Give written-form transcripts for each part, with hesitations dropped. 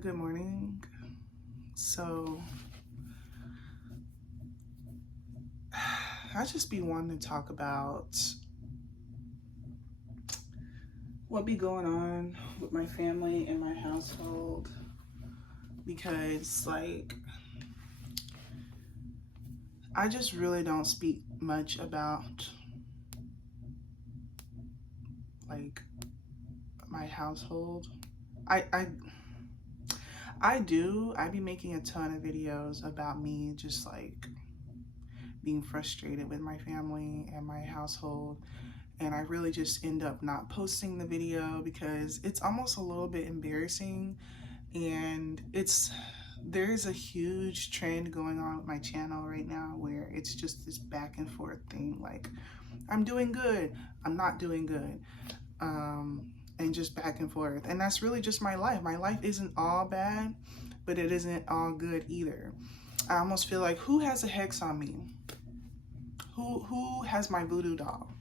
Good morning. So, I just be wanting to talk about what be going on with my family and my household because, I just really don't speak much about, like, my household. I, I, I do. I be making a ton of videos about me just, being frustrated with my family and my household, and I really just end up not posting the video because it's almost a little bit embarrassing. And there's a huge trend going on with my channel right now where it's just this back and forth thing, like I'm doing good, I'm not doing good, and just back and forth. And that's really just my life. My life isn't all bad, but it isn't all good either. I almost feel like, who has a hex on me? Who has my voodoo doll?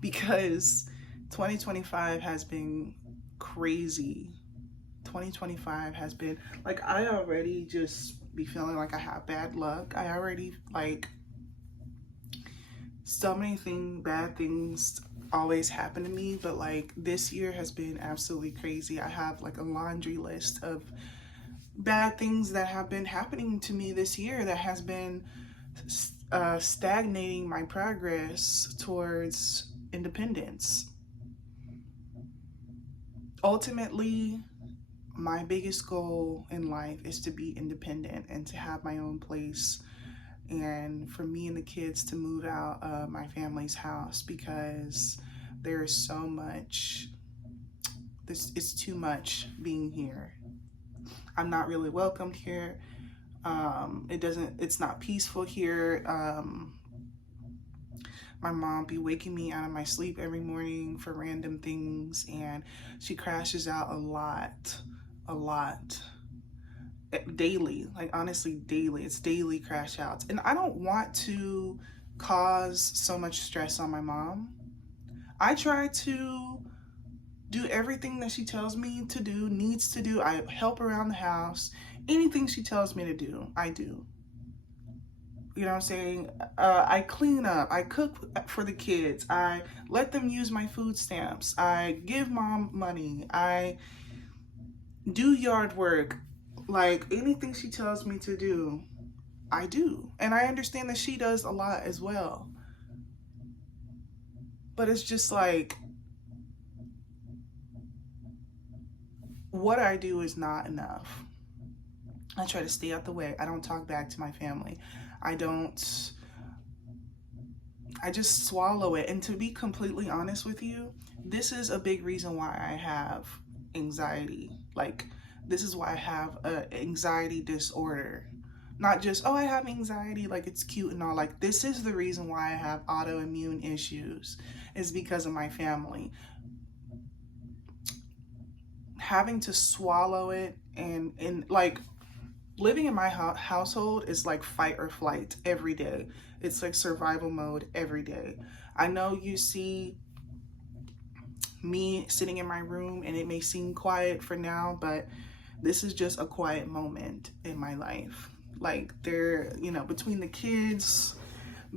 Because 2025 has been crazy. 2025 has been, like, I already just be feeling like I have bad luck. I already, so many bad things always happen to me, but like this year has been absolutely crazy. I have like a laundry list of bad things that have been happening to me this year that has been stagnating my progress towards independence. Ultimately, my biggest goal in life is to be independent and to have my own place, and for me and the kids to move out of my family's house, because there is so much, it's too much being here. I'm not really welcomed here. It's not peaceful here. My mom be waking me out of my sleep every morning for random things, and she crashes out a lot, daily. Like, honestly, daily. It's daily crash outs. And I don't want to cause so much stress on my mom. I try to do everything that she tells me to do, needs to do. I help around the house. Anything she tells me to do, I do. You know what I'm saying? I clean up. I cook for the kids. I let them use my food stamps. I give mom money. I do yard work. Like, anything she tells me to do, I do. And I understand that she does a lot as well. But it's just like, what I do is not enough. I try to stay out the way. I don't talk back to my family. I just swallow it. And to be completely honest with you, this is a big reason why I have anxiety. Like, this is why I have an anxiety disorder. Not just, oh, I have anxiety, like it's cute and all. Like, this is the reason why I have autoimmune issues, is because of my family. Having to swallow it, and like, living in my household is like fight or flight every day. It's like survival mode every day. I know you see me sitting in my room and it may seem quiet for now, but this is just a quiet moment in my life. Like, between the kids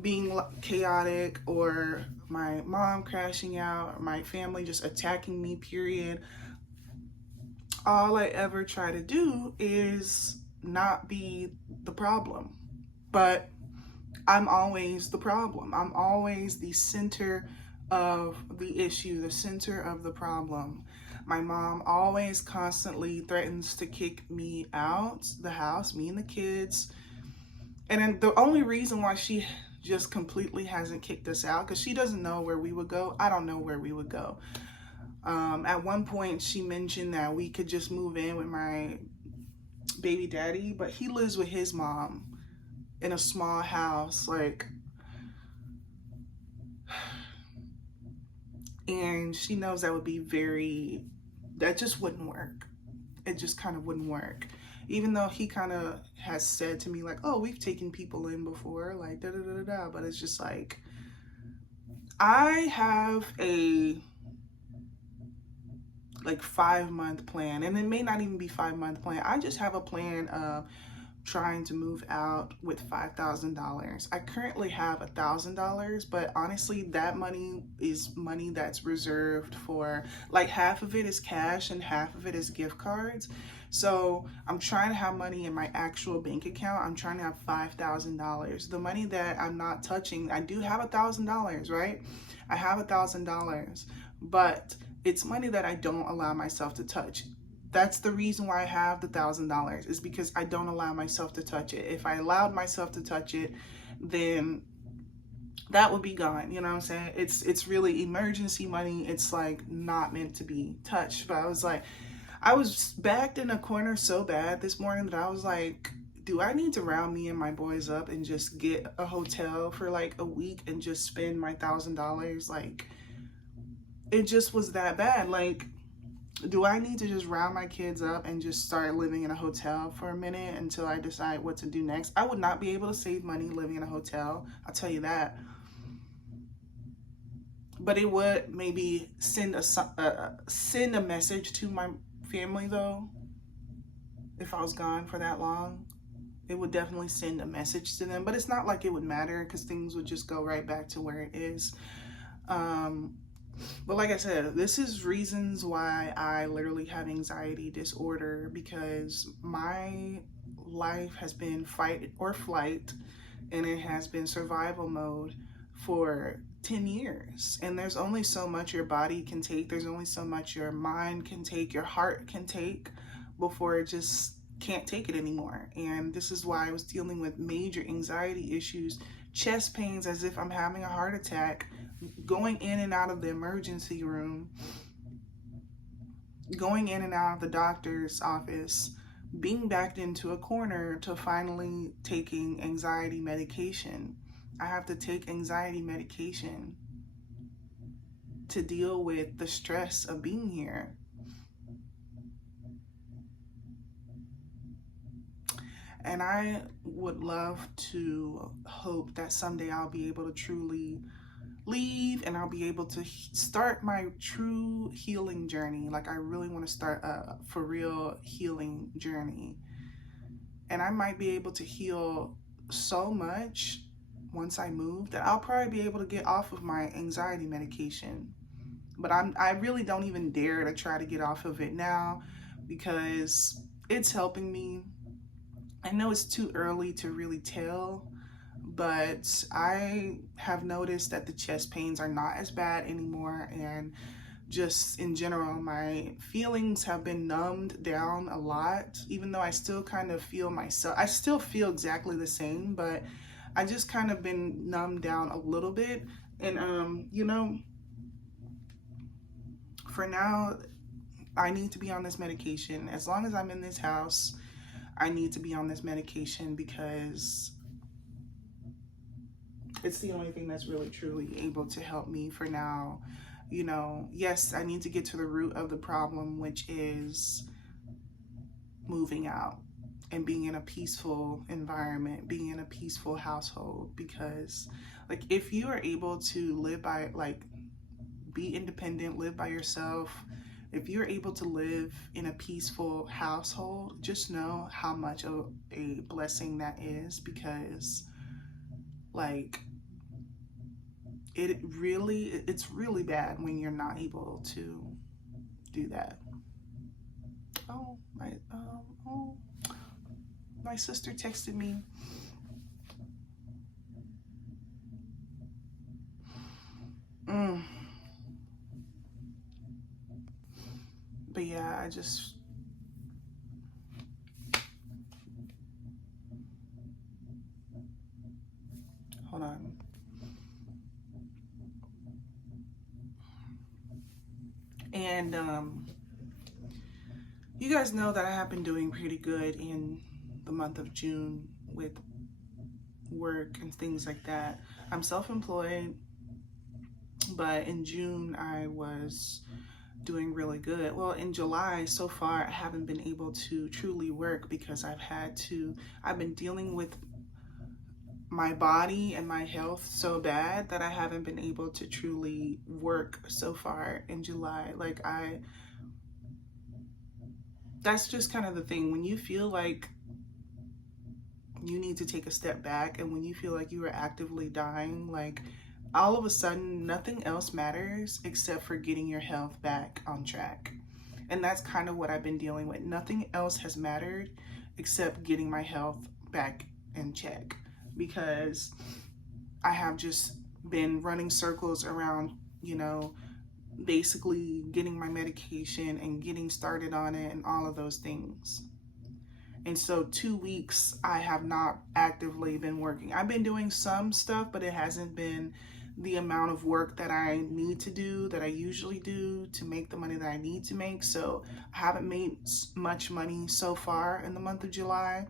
being chaotic, or my mom crashing out, or my family just attacking me, period, all I ever try to do is not be the problem. But I'm always the problem. I'm always the center of the issue, the center of the problem. My mom always constantly threatens to kick me out the house, me and the kids. And then the only reason why she just completely hasn't kicked us out, because she doesn't know where we would go. I don't know where we would go. At one point, she mentioned that we could just move in with my baby daddy, but he lives with his mom in a small house, and she knows that just wouldn't work. It just kind of wouldn't work. Even though he kind of has said to me, like, oh, we've taken people in before, like, da da da da da, but it's just like, I have like 5-month plan, and it may not even be 5-month plan. I just have a plan of trying to move out with $5,000. I currently have $1,000, but honestly, that money is money that's reserved for, like, half of it is cash and half of it is gift cards. So I'm trying to have money in my actual bank account. I'm trying to have $5,000. The money that I'm not touching, I do have $1,000, right? I have $1,000, but it's money that I don't allow myself to touch. That's the reason why I have the $1,000, is because I don't allow myself to touch it. If I allowed myself to touch it, then that would be gone. You know what I'm saying? It's really emergency money. It's like not meant to be touched. But I was backed in a corner so bad this morning that I was like, do I need to round me and my boys up and just get a hotel for like a week and just spend my $1,000? Like, it just was that bad. Like, do I need to just round my kids up and just start living in a hotel for a minute until I decide what to do next? I would not be able to save money living in a hotel, I'll tell you that. But it would maybe send a message to my family, though. If I was gone for that long, it would definitely send a message to them. But it's not like it would matter, because things would just go right back to where it is. But like I said, this is reasons why I literally have anxiety disorder, because my life has been fight or flight, and it has been survival mode for 10 years. And there's only so much your body can take. There's only so much your mind can take, your heart can take, before it just can't take it anymore. And this is why I was dealing with major anxiety issues, chest pains as if I'm having a heart attack, going in and out of the emergency room, going in and out of the doctor's office, being backed into a corner, to finally taking anxiety medication. I have to take anxiety medication to deal with the stress of being here. And I would love to hope that someday I'll be able to truly leave, and I'll be able to start my true healing journey. Like, I really want to start a for real healing journey. And I might be able to heal so much once I move that I'll probably be able to get off of my anxiety medication. But I really don't even dare to try to get off of it now, because it's helping me. I know it's too early to really tell, but I have noticed that the chest pains are not as bad anymore, and just in general, my feelings have been numbed down a lot, even though I still kind of feel myself. I still feel exactly the same, but I just kind of been numbed down a little bit. And, you know, for now, I need to be on this medication. As long as I'm in this house, I need to be on this medication, because it's the only thing that's really truly able to help me for now. You know, yes, I need to get to the root of the problem, which is moving out and being in a peaceful environment, being in a peaceful household. Because, like, if you are able to live by, like, be independent, live by yourself, if you're able to live in a peaceful household, just know how much of a blessing that is. Because, like, it's really bad when you're not able to do that. Oh, my sister texted me. But yeah, I just, hold on. And you guys know that I have been doing pretty good in the month of June with work and things like that. I'm self-employed, but in June I was doing really good. Well, in July so far, I haven't been able to truly work, because I've been dealing with my body and my health so bad that I haven't been able to truly work so far in July. Like, that's just kind of the thing. When you feel like you need to take a step back, and when you feel like you are actively dying, like all of a sudden nothing else matters except for getting your health back on track. And that's kind of what I've been dealing with. Nothing else has mattered except getting my health back in check, because I have just been running circles around, basically getting my medication and getting started on it and all of those things. And so 2 weeks, I have not actively been working. I've been doing some stuff, but it hasn't been the amount of work that I need to do, that I usually do to make the money that I need to make. So I haven't made much money so far in the month of July.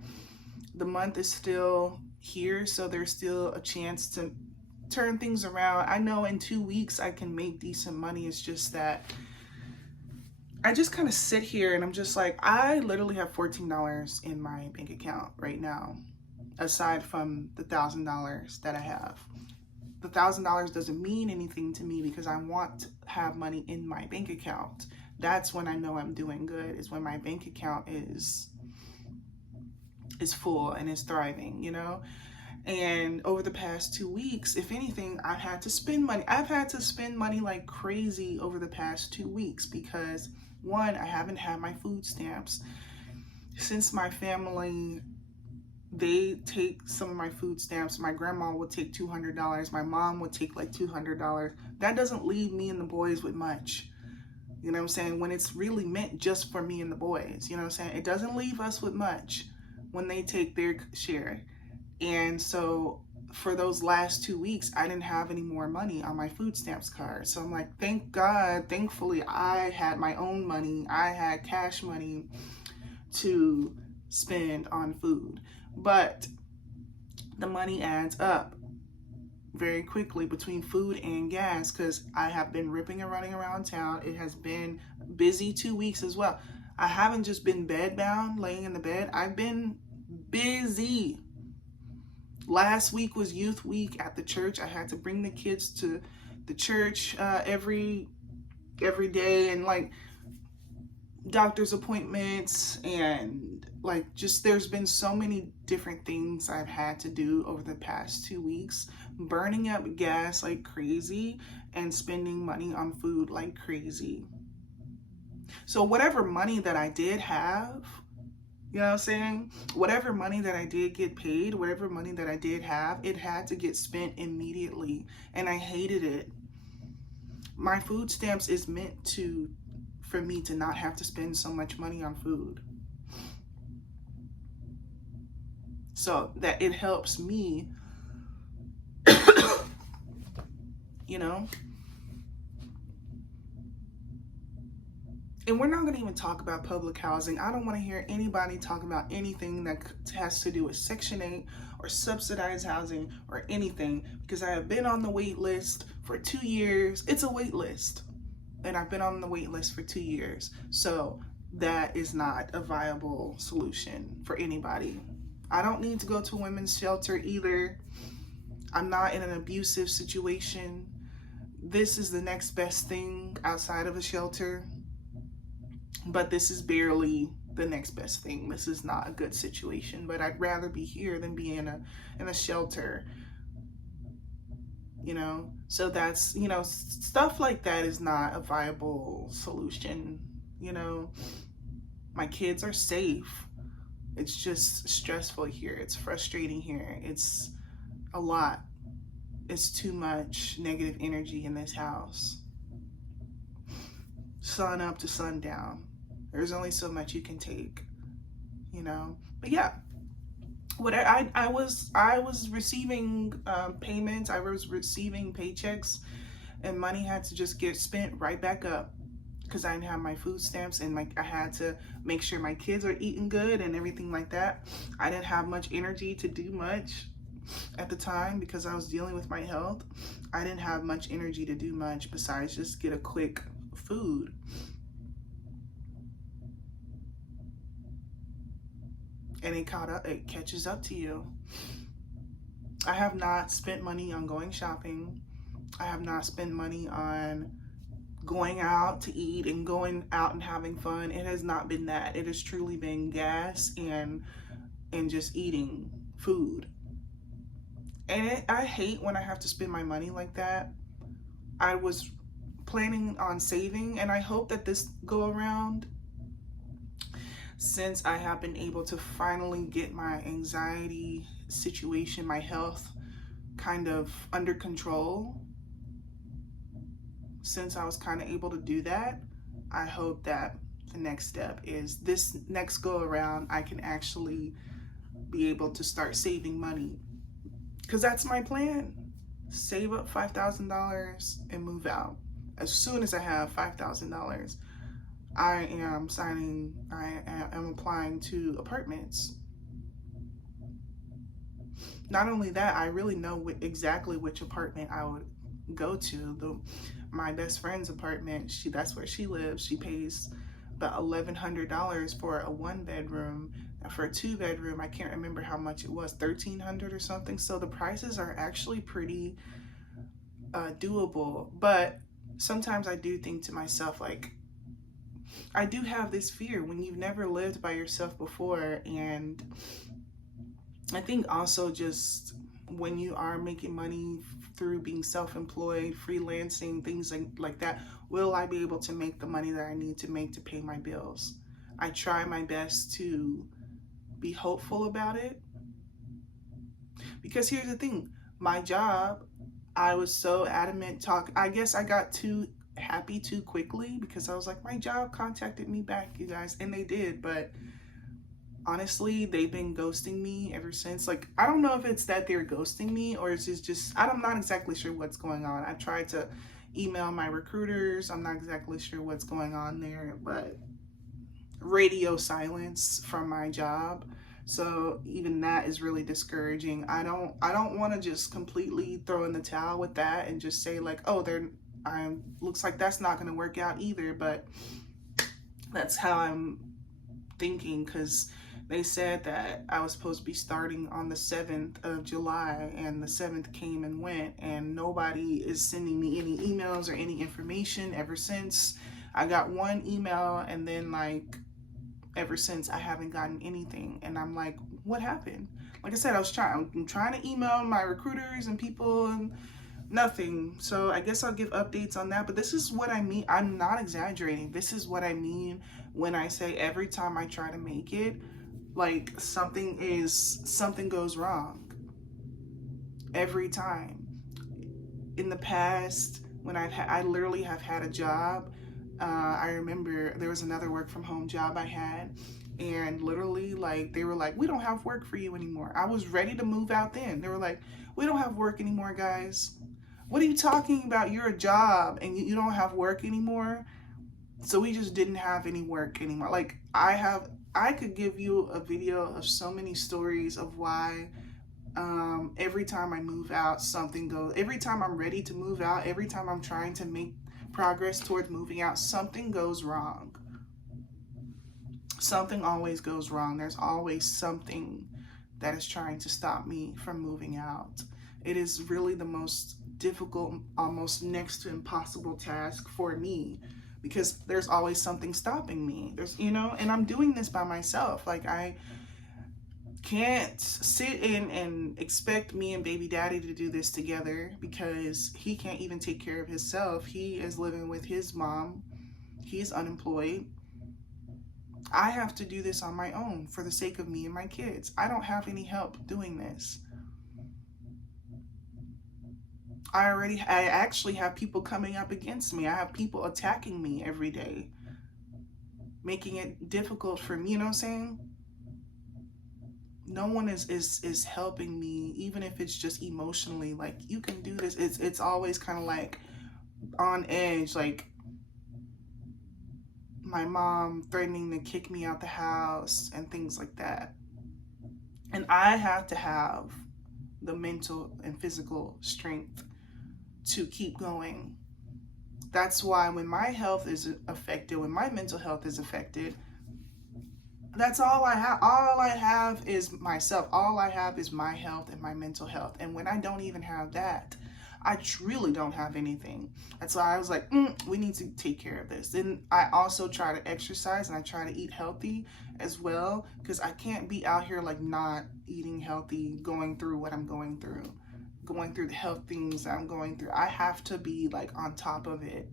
The month is still here, so there's still a chance to turn things around. I know in 2 weeks I can make decent money. It's just that I just kind of sit here and I'm just like, I literally have $14 in my bank account right now, aside from the $1,000 that I have. The $1,000 doesn't mean anything to me because I want to have money in my bank account. That's when I know I'm doing good, is when my bank account is full and is thriving, And over the past 2 weeks, if anything, I've had to spend money. I've had to spend money like crazy over the past 2 weeks because, one, I haven't had my food stamps. Since my family, they take some of my food stamps. My grandma would take $200. My mom would take like $200. That doesn't leave me and the boys with much. You know what I'm saying? When it's really meant just for me and the boys. You know what I'm saying? It doesn't leave us with much when they take their share. And so for those last 2 weeks, I didn't have any more money on my food stamps card. So I'm like, thank God, thankfully, I had my own money. I had cash money to spend on food. But the money adds up very quickly between food and gas, because I have been ripping and running around town. It has been busy 2 weeks as well. I haven't just been bedbound, laying in the bed. I've been busy. Last week was youth week at the church. I had to bring the kids to the church every day, and like doctor's appointments, and like just there's been so many different things I've had to do over the past 2 weeks, burning up gas like crazy and spending money on food like crazy. So whatever money that I did have, you know what I'm saying? Whatever money that I did get paid, whatever money that I did have, it had to get spent immediately. And I hated it. My food stamps is meant for me to not have to spend so much money on food. So that it helps me, And we're not going to even talk about public housing. I don't want to hear anybody talk about anything that has to do with Section 8 or subsidized housing or anything, because I have been on the wait list for 2 years. It's a wait list, and I've been on the wait list for 2 years. So that is not a viable solution for anybody. I don't need to go to a women's shelter either. I'm not in an abusive situation. This is the next best thing outside of a shelter. But this is barely the next best thing. This is not a good situation, but I'd rather be here than be in a shelter. So that's, stuff like that is not a viable solution. My kids are safe. It's just stressful here. It's frustrating here. It's a lot. It's too much negative energy in this house. Sun up to sundown. There's only so much you can take, But yeah, I was receiving payments. I was receiving paychecks, and money had to just get spent right back up because I didn't have my food stamps, and I had to make sure my kids are eating good and everything like that. I didn't have much energy to do much at the time because I was dealing with my health. I didn't have much energy to do much besides just get a quick food. And it catches up to you. I have not spent money on going shopping. I have not spent money on going out to eat and going out and having fun. It has not been that. It has truly been gas and just eating food. And I hate when I have to spend my money like that. I was planning on saving, and I hope that this go around, since I have been able to finally get my anxiety situation, my health kind of under control, since I was kind of able to do that, I hope that the next step is this next go around, I can actually be able to start saving money. Because that's my plan. Save up $5,000 and move out. As soon as I have $5,000, I am applying to apartments. Not only that, I really know exactly which apartment I would go to. My best friend's apartment, that's where she lives. She pays about $1,100 for a 1-bedroom. For a 2-bedroom, I can't remember how much it was, $1,300 or something. So the prices are actually pretty doable. But sometimes I do think to myself, like, I do have this fear when you've never lived by yourself before. And I think also just when you are making money through being self-employed, freelancing, things like that, will I be able to make the money that I need to make to pay my bills? I try my best to be hopeful about it. Because here's the thing, my job, I was so adamant I guess I got too happy too quickly, because I was like, my job contacted me back, you guys, and they did, but honestly, they've been ghosting me ever since. Like, I don't know if it's that they're ghosting me or it's just I'm not exactly sure what's going on. I tried to email my recruiters. I'm not exactly sure what's going on there, but radio silence from my job. So even that is really discouraging. I don't want to just completely throw in the towel with that and just say like, oh, looks like that's not going to work out either. But that's how I'm thinking, because they said that I was supposed to be starting on the 7th of July, and the 7th came and went, and nobody is sending me any emails or any information ever since. I got one email, and then like ever since I haven't gotten anything, and I'm like, what happened? Like I said, I'm trying to email my recruiters and people, and nothing. So I guess I'll give updates on that. But this is what I mean. I'm not exaggerating. This is what I mean when I say every time I try to make it, like something goes wrong. Every time. In the past, when I literally have had a job. I remember there was another work from home job I had, and literally like they were like, we don't have work for you anymore. I was ready to move out then. They were like, we don't have work anymore, guys. What are you talking about? You're a job and you don't have work anymore. So we just didn't have any work anymore. Like I could give you a video of so many stories of why every time I move out, something goes. Every time I'm ready to move out, every time I'm trying to make progress towards moving out, something goes wrong. Something always goes wrong. There's always something that is trying to stop me from moving out. It is really the most difficult, almost next to impossible task for me, because there's always something stopping me. And I'm doing this by myself. Like, I can't sit in and expect me and baby daddy to do this together, because he can't even take care of himself. He is living with his mom. He's unemployed. I have to do this on my own for the sake of me and my kids. I don't have any help doing this. I actually have people coming up against me. I have people attacking me every day, making it difficult for me, you know what I'm saying? No one is helping me, even if it's just emotionally, like, you can do this. It's always kind of like on edge, like my mom threatening to kick me out the house and things like that. And I have to have the mental and physical strength to keep going. That's why when my health is affected, when my mental health is affected, that's all I have. All I have is myself. All I have is my health and my mental health. And when I don't even have that, I truly don't have anything. And so I was like, we need to take care of this. Then I also try to exercise and I try to eat healthy as well, because I can't be out here like not eating healthy, going through what I'm going through the health things I'm going through. I have to be like on top of it.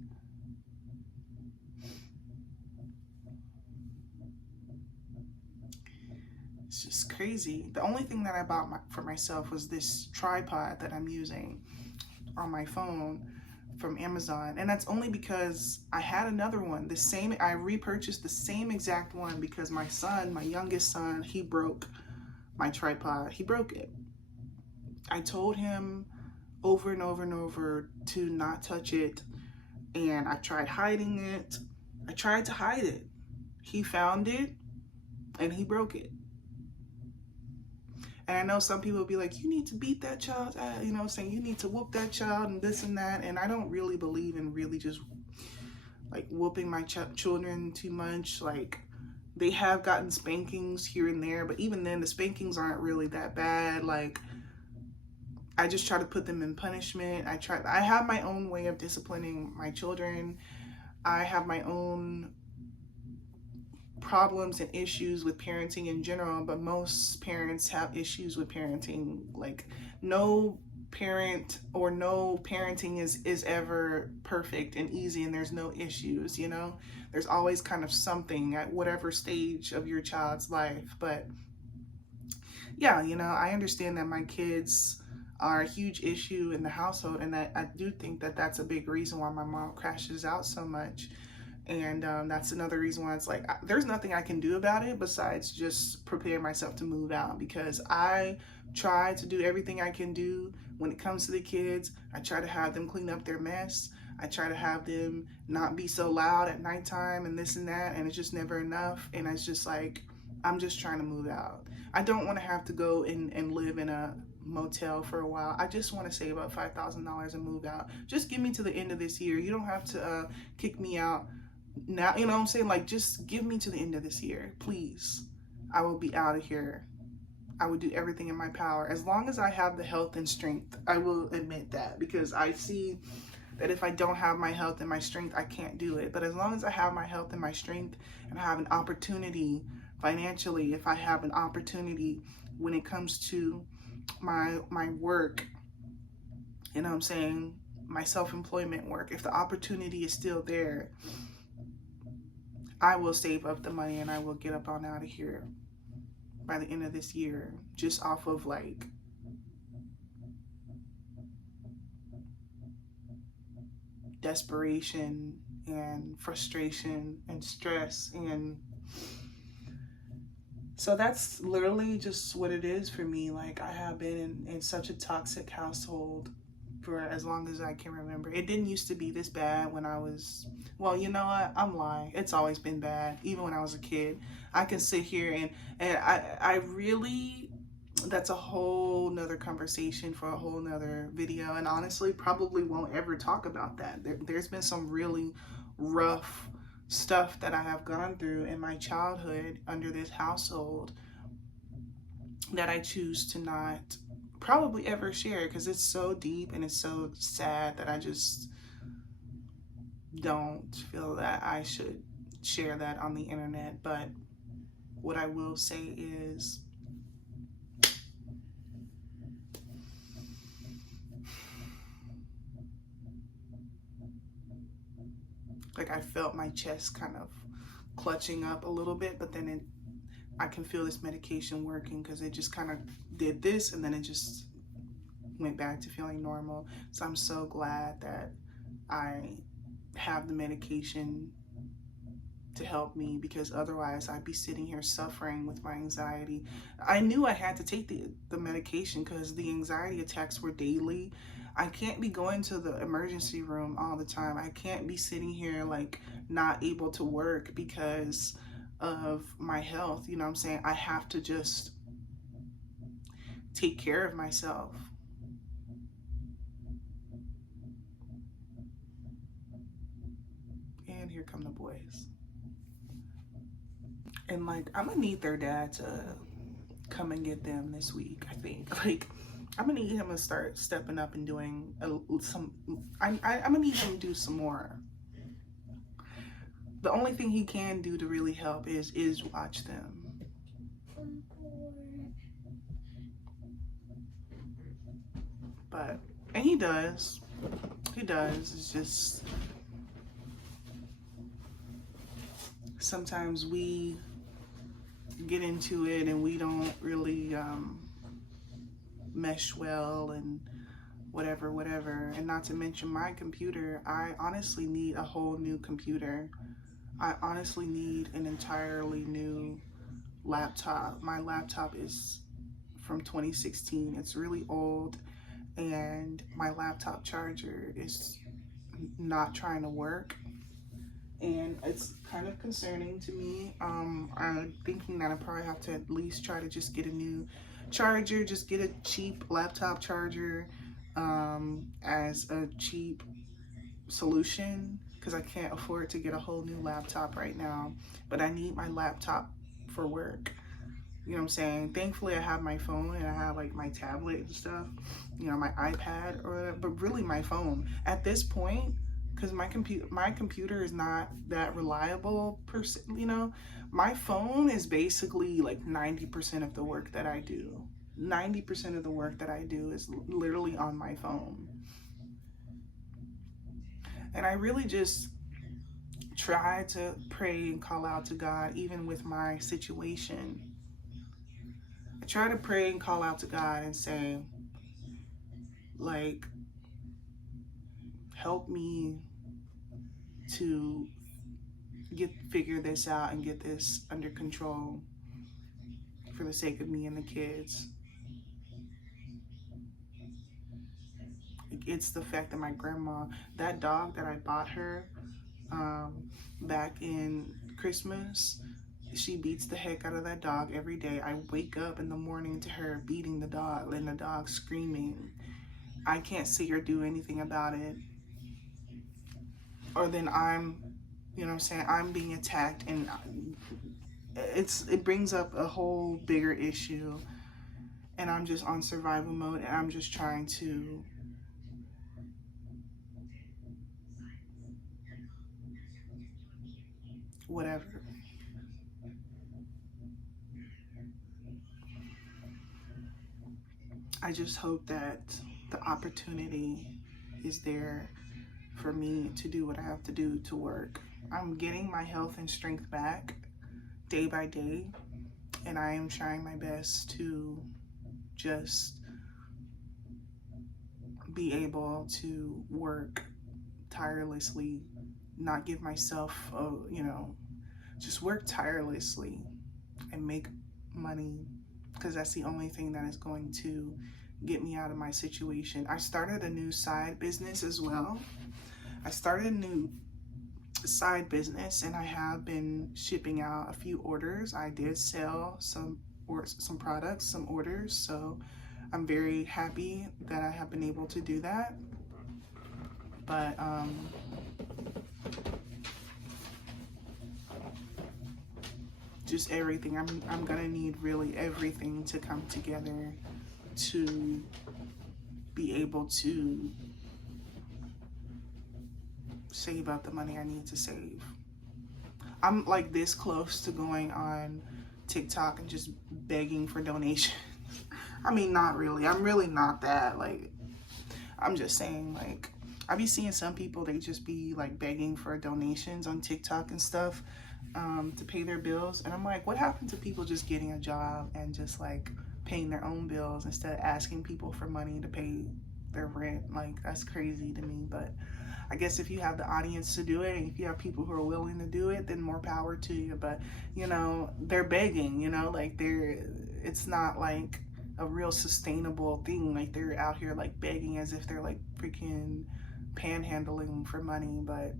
It's just crazy. The only thing that I bought for myself was this tripod that I'm using on my phone from Amazon, and that's only because I had another one, the same. I repurchased the same exact one because my son, my youngest son, he broke my tripod. He broke it. I told him over and over and over to not touch it, and I tried hiding it. I tried to hide it. He found it and he broke it. And I know some people will be like, you need to beat that child, you know, saying you need to whoop that child and this and that. And I don't really believe in really just like whooping my children too much. Like, they have gotten spankings here and there, but even then the spankings aren't really that bad. Like, I just try to put them in punishment. I have my own way of disciplining my children. I have my own problems and issues with parenting in general, but most parents have issues with parenting. Like, no parent or no parenting is ever perfect and easy, and there's no issues, you know. There's always kind of something at whatever stage of your child's life. But yeah, you know, I understand that my kids are a huge issue in the household, and I do think that that's a big reason why my mom crashes out so much. And that's another reason why it's like, there's nothing I can do about it besides just prepare myself to move out, because I try to do everything I can do when it comes to the kids. I try to have them clean up their mess. I try to have them not be so loud at nighttime and this and that, and it's just never enough. And it's just like, I'm just trying to move out. I don't want to have to go and live in a motel for a while. I just want to save up $5,000 and move out. Just give me to the end of this year. You don't have to kick me out now, you know what I'm saying? Like, just give me to the end of this year, please. I will be out of here. I will do everything in my power as long as I have the health and strength. I will admit that, because I see that if I don't have my health and my strength, I can't do it. But as long as I have my health and my strength, and I have an opportunity financially, if I have an opportunity when it comes to my work, you know what I'm saying, my self-employment work, if the opportunity is still there, I will save up the money and I will get up on out of here by the end of this year, just off of like desperation and frustration and stress. And so that's literally just what it is for me. Like, I have been in such a toxic household for as long as I can remember. It didn't used to be this bad when I was, well, you know what, I'm lying. It's always been bad, even when I was a kid. I can sit here and I really, that's a whole nother conversation for a whole nother video, and honestly probably won't ever talk about that. There's been some really rough stuff that I have gone through in my childhood under this household that I choose to not probably ever share, because it's so deep and it's so sad that I just don't feel that I should share that on the internet. But what I will say is, like, I felt my chest kind of clutching up a little bit, but then I can feel this medication working, because it just kind of did this and then it just went back to feeling normal. So I'm so glad that I have the medication to help me, because otherwise I'd be sitting here suffering with my anxiety. I knew I had to take the medication because the anxiety attacks were daily. I can't be going to the emergency room all the time. I can't be sitting here like not able to work because of my health. You know what I'm saying? I have to just take care of myself. And here come the boys. And like, I'm gonna need their dad to come and get them this week, I think. Like, I'm gonna need him to start stepping up and doing some. I'm gonna need him to do some more. The only thing he can do to really help is watch them. But and he does. He does. It's just sometimes we get into it and we don't really mesh well and whatever. And not to mention my computer, I honestly need a whole new computer. I honestly need an entirely new laptop. My laptop is from 2016. It's really old, and my laptop charger is not trying to work, and it's kind of concerning to me. I'm thinking that I probably have to at least try to just get a new charger, just get a cheap laptop charger as a cheap solution, because I can't afford to get a whole new laptop right now. But I need my laptop for work. You know what I'm saying? Thankfully, I have my phone and I have like my tablet and stuff, you know, my iPad or whatever, but really my phone. At this point, because my computer is not that reliable, you know, my phone is basically like 90% of the work that I do. 90% of the work that I do is literally on my phone. And I really just try to pray and call out to God, even with my situation. I try to pray and call out to God and say, like, help me to figure this out and get this under control for the sake of me and the kids. It's the fact that my grandma, that dog that I bought her back in Christmas, she beats the heck out of that dog every day. I wake up in the morning to her beating the dog and the dog screaming. I can't see or do anything about it. Or then I'm, you know what I'm saying, I'm being attacked, and it brings up a whole bigger issue, and I'm just on survival mode, and I'm just trying to whatever. I just hope that the opportunity is there for me to do what I have to do to work. I'm getting my health and strength back day by day, and I am trying my best to just be able to work tirelessly, not give myself, you know, just work tirelessly and make money, because that's the only thing that is going to get me out of my situation. I started a new side business as well. I started a new side business, and I have been shipping out a few orders. I did sell some products, some orders, so I'm very happy that I have been able to do that. But just everything, I'm gonna need really everything to come together to be able to save up the money I need to save. I'm like this close to going on TikTok and just begging for donations. I mean, not really. I'm really not that. Like, I'm just saying, like, I be seeing some people, they just be like begging for donations on TikTok and stuff to pay their bills. And I'm like, what happened to people just getting a job and just like paying their own bills instead of asking people for money to pay their rent? Like, that's crazy to me. But I guess if you have the audience to do it, and if you have people who are willing to do it, then more power to you. But, you know, they're begging, you know, like it's not like a real sustainable thing. Like, they're out here like begging as if they're like freaking panhandling for money. But,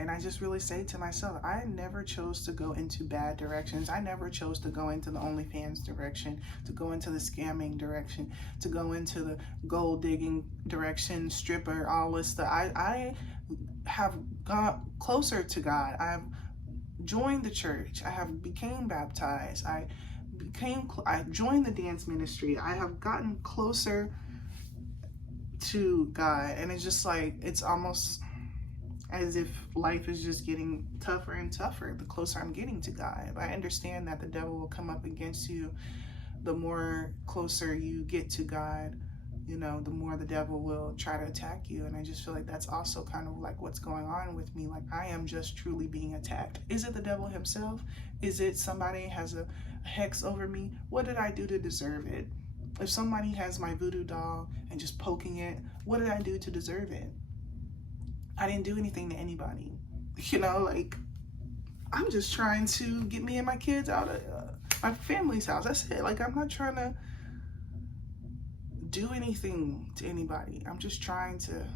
and I just really say to myself, I never chose to go into bad directions. I never chose to go into the OnlyFans direction, to go into the scamming direction, to go into the gold digging direction, stripper, all this stuff. I have got closer to God. I have joined the church. I have became baptized. I I joined the dance ministry. I have gotten closer to God, and it's just like, it's almost as if life is just getting tougher and tougher the closer I'm getting to God. I understand that the devil will come up against you the more closer you get to God, you know, the more the devil will try to attack you. And I just feel like that's also kind of like what's going on with me. Like, I am just truly being attacked. Is it the devil himself? Is it somebody has a hex over me? What did I do to deserve it? If somebody has my voodoo doll and just poking it, what did I do to deserve it? I didn't do anything to anybody. You know, like, I'm just trying to get me and my kids out of my family's house. That's it. Like, I'm not trying to do anything to anybody. I'm just trying to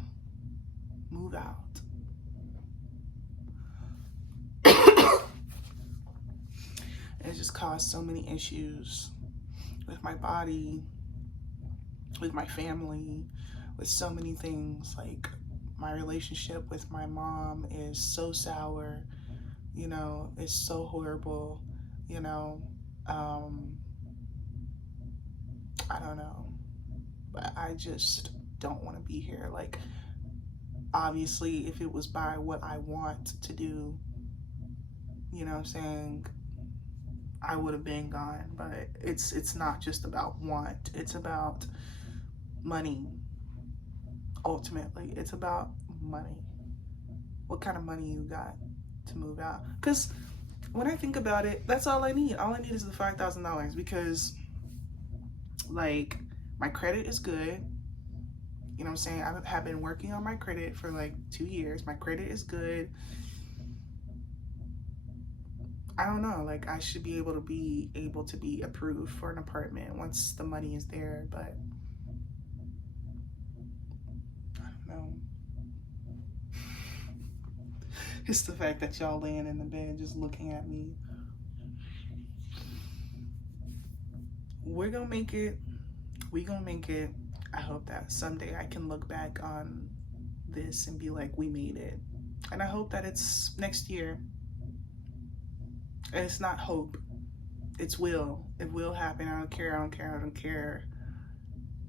move out. It just caused so many issues with my body, with my family, with so many things. Like, my relationship with my mom is so sour, you know, it's so horrible, you know. I don't know, but I just don't want to be here. Like, obviously, if it was by what I want to do, you know what I'm saying, I would have been gone. But it's not just about want, it's about money. Ultimately, it's about money. What kind of money you got to move out? Because when I think about it, that's all I need. All I need is the $5,000, because, like, my credit is good. You know what I'm saying? I have been working on my credit for like 2 years. My credit is good. I don't know, like, I should be able to be approved for an apartment once the money is there, but I don't know. It's the fact that y'all laying in the bed just looking at me. We're gonna make it. We gonna make it. I hope that someday I can look back on this and be like, we made it. And I hope that it's next year. And it's not hope, it's will. It will happen. I don't care, I don't care, I don't care.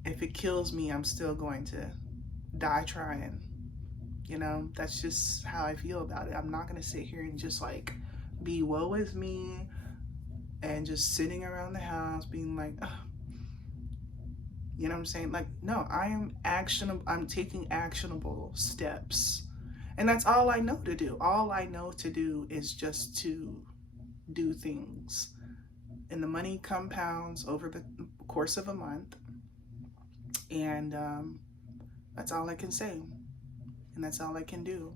If it kills me, I'm still going to die trying. You know, that's just how I feel about it. I'm not gonna sit here and just like be woe is me and just sitting around the house being like, ugh. You know what I'm saying? Like, no, I'm taking actionable steps. And that's all I know to do. All I know to do is just to do things. And the money compounds over the course of a month. And that's all I can say. And that's all I can do.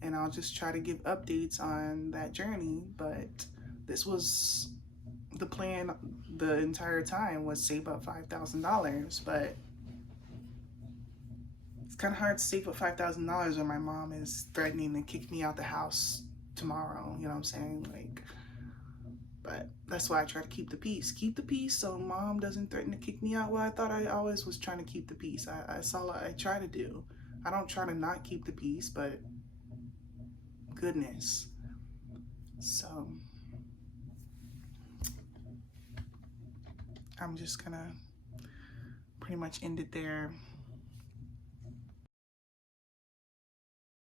And I'll just try to give updates on that journey. But this was the plan the entire time, was save up $5,000. But it's kind of hard to save up $5,000 when my mom is threatening to kick me out the house tomorrow. You know what I'm saying? Like, but that's why I try to keep the peace. Keep the peace so mom doesn't threaten to kick me out. Well, I thought I always was trying to keep the peace. That's all I try to do. I don't try to not keep the peace, but goodness. So I'm just gonna pretty much end it there.